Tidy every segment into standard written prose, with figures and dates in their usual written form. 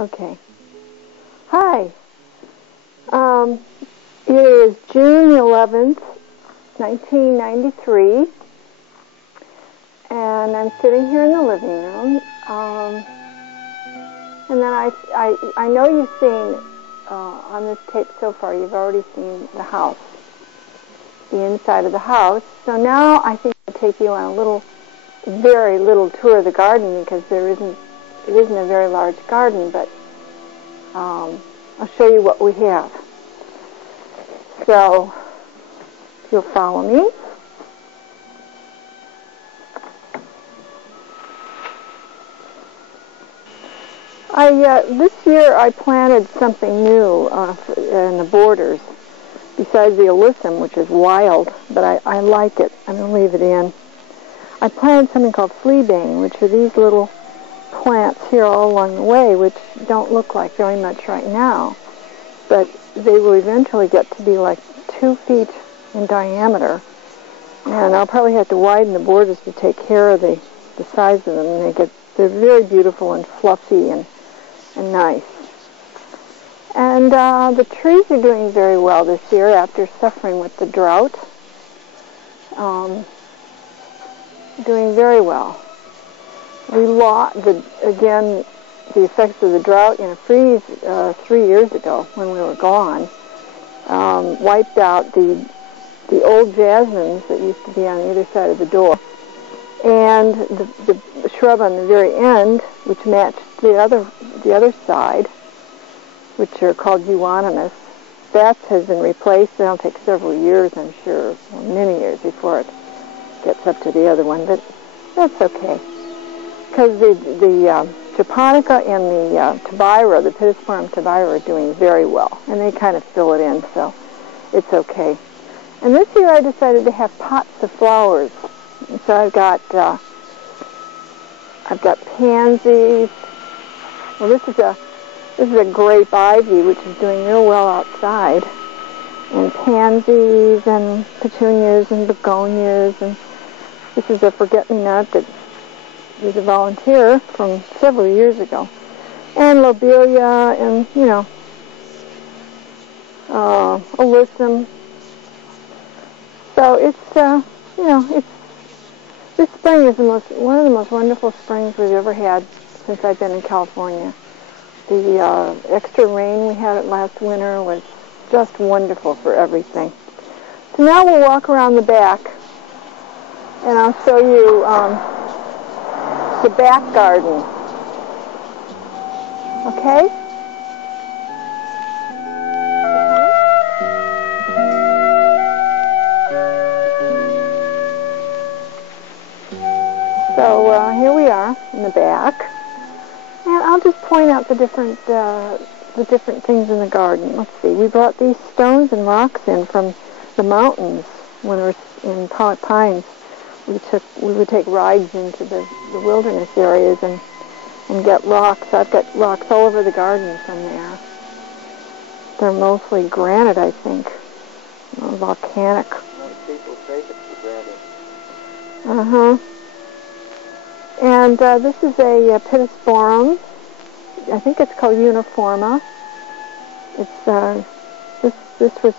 Okay. Hi. It is June 11th, 1993, and I'm sitting here in the living room. And then I know you've seen on this tape so far, you've already seen the house, the inside of the house. So now I think I'll take you on a very little tour of the garden, because it isn't a very large garden, but I'll show you what we have. So, if you'll follow me. This year I planted something new in the borders, besides the alyssum, which is wild, but I like it. I'm going to leave it in. I planted something called fleabane, which are these little plants here all along the way, which don't look like very much right now, but they will eventually get to be like 2 feet in diameter, and I'll probably have to widen the borders to take care of the size of them. And they're very beautiful and fluffy and nice. And the trees are doing very well this year after suffering with the drought. Doing very well. We lost, again, the effects of the drought in a freeze 3 years ago when we were gone, wiped out the old jasmines that used to be on either side of the door, and the shrub on the very end, which matched the other side, which are called euonymus. That has been replaced. It'll take several years, I'm sure, many years before it gets up to the other one, but that's okay, because the japonica and the tabira, the pittosporum tabira, are doing very well, and they kind of fill it in, so it's okay. And this year I decided to have pots of flowers. And so I've got pansies. Well, this is a grape ivy, which is doing real well outside, and pansies and petunias and begonias, and this is a forget-me-not that was a volunteer from several years ago, and lobelia, and alyssum. So it's this spring is one of the most wonderful springs we've ever had since I've been in California. The extra rain we had last winter was just wonderful for everything. So now we'll walk around the back, and I'll show you the back garden. Okay? So here we are in the back, and I'll just point out the different things in the garden. Let's see. We brought these stones and rocks in from the mountains when we were in Pollock Pines. We would take rides into the wilderness areas and get rocks. I've got rocks all over the garden from there. They're mostly granite, I think, volcanic. Most people say it's granite. Uh-huh. And this is a pittosporum. I think it's called uniforma. It's this was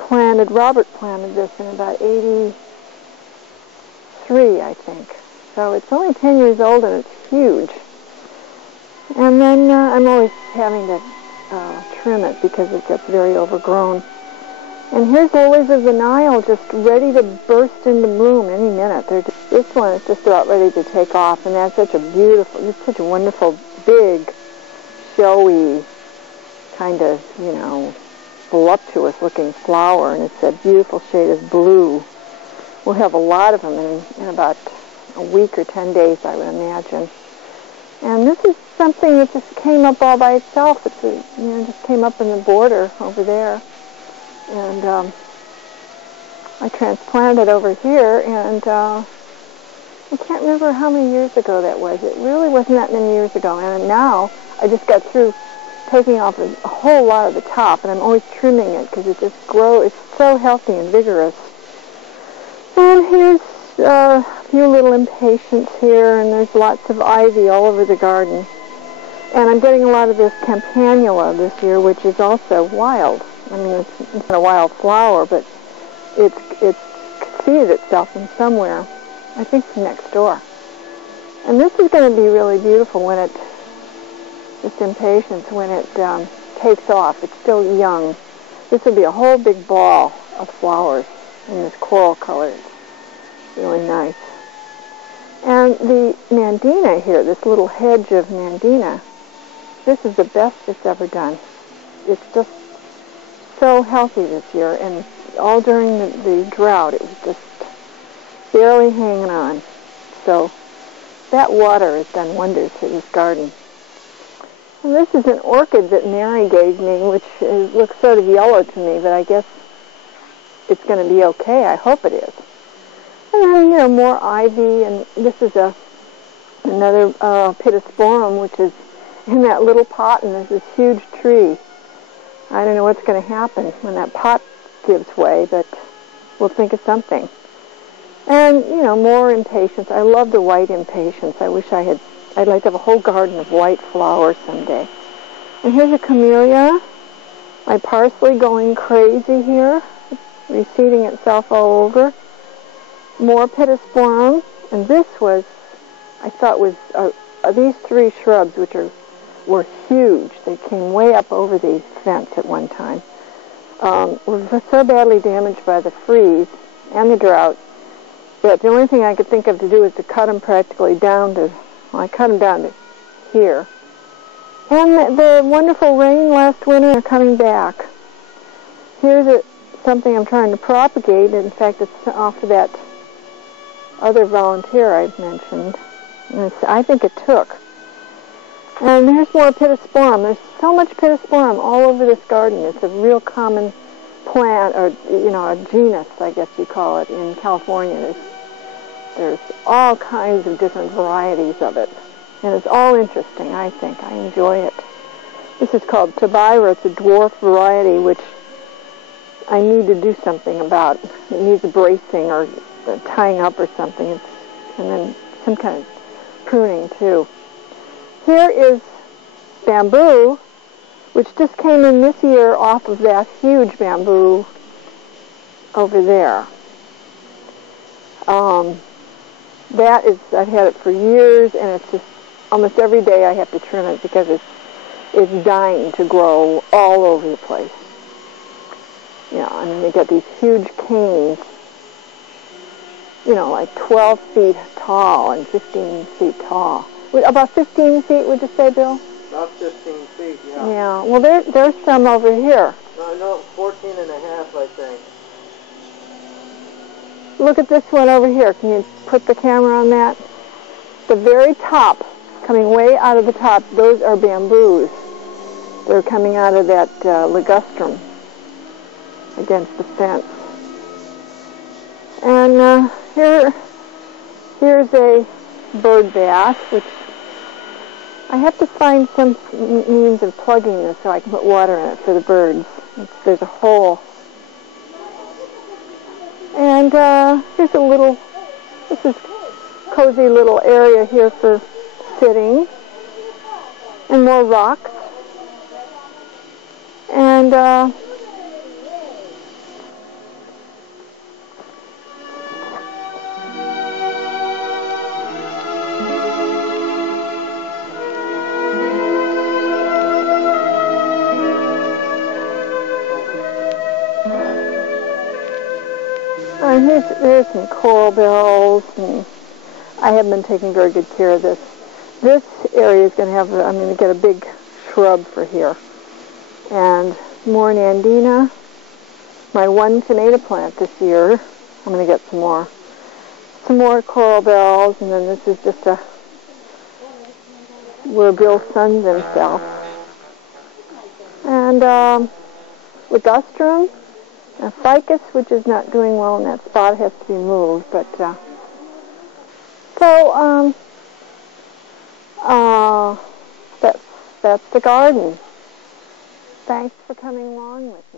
planted. Robert planted this in about 83, I think. So it's only 10 years old, and it's huge. And then I'm always having to trim it because it gets very overgrown. And here's lilies of the Nile, just ready to burst into bloom any minute. This one is just about ready to take off, and that's such a wonderful, big, showy, kind of, voluptuous-looking flower, and it's a beautiful shade of blue. We'll have a lot of them in about a week or 10 days, I would imagine. And this is something that just came up all by itself. Just came up in the border over there. And I transplanted it over here, and I can't remember how many years ago that was. It really wasn't that many years ago, and now I just got through taking off a whole lot of the top, and I'm always trimming it because it just grows. It's so healthy and vigorous. And here's a few little impatiens here, and there's lots of ivy all over the garden. And I'm getting a lot of this campanula this year, which is also wild. I mean, it's not a wild flower, but it's seeded itself in somewhere. I think it's next door. And this is going to be really beautiful when it, just impatience, when it takes off. It's still young. This will be a whole big ball of flowers in this coral color. It's really nice. And the nandina here, this little hedge of nandina, this is the best it's ever done. It's just so healthy this year, and all during the drought, it was just barely hanging on. So that water has done wonders for this garden. And this is an orchid that Mary gave me, which looks sort of yellow to me, but I guess it's going to be okay. I hope it is. And then, you know, more ivy, and this is another pittosporum, which is in that little pot, and there's this huge tree. I don't know what's going to happen when that pot gives way, but we'll think of something. And, you know, more impatiens. I love the white impatiens. I wish I'd like to have a whole garden of white flowers someday. And here's a camellia. My parsley going crazy here, reseeding itself all over. More pittosporum. And this was, I thought was, these three shrubs, which were huge. They came way up over the fence at one time. Were so badly damaged by the freeze and the drought that the only thing I could think of to do was to cut them practically down to, well, I cut them down to here. And the wonderful rain last winter are coming back. Here's something I'm trying to propagate. In fact, it's off of that other volunteer I've mentioned. And I think it took. And there's more pittosporum. There's so much pittosporum all over this garden. It's a real common plant, or, you know, a genus, I guess you call it, in California. There's all kinds of different varieties of it. And it's all interesting, I think. I enjoy it. This is called Tabira. It's a dwarf variety, which I need to do something about. It needs bracing or tying up or something. And then some kind of pruning, too. Here is bamboo, which just came in this year off of that huge bamboo over there. That is, I've had it for years, and it's just almost every day I have to trim it because it's dying to grow all over the place. You know, I mean, they get these huge canes, you know, like 12 feet tall and 15 feet tall. About 15 feet, would you say, Bill? About 15 feet, yeah. Yeah. Well, there's some over here. No, 14 and a half, I think. Look at this one over here. Can you put the camera on that? The very top, coming way out of the top, those are bamboos. They're coming out of that ligustrum against the fence. And here's a bird bath, which I have to find some means of plugging this so I can put water in it for the birds. There's a hole. And here's this is cozy little area here for sitting. And more rocks. And here's some coral bells, and I haven't been taking very good care of this. This area is going to have, I'm going to get a big shrub for here. And more nandina. My one tomato plant this year. I'm going to get some more coral bells, and then this is just where Bill suns himself. And ligustrum. A ficus, which is not doing well in that spot, has to be moved. But that's the garden. Thanks for coming along with me.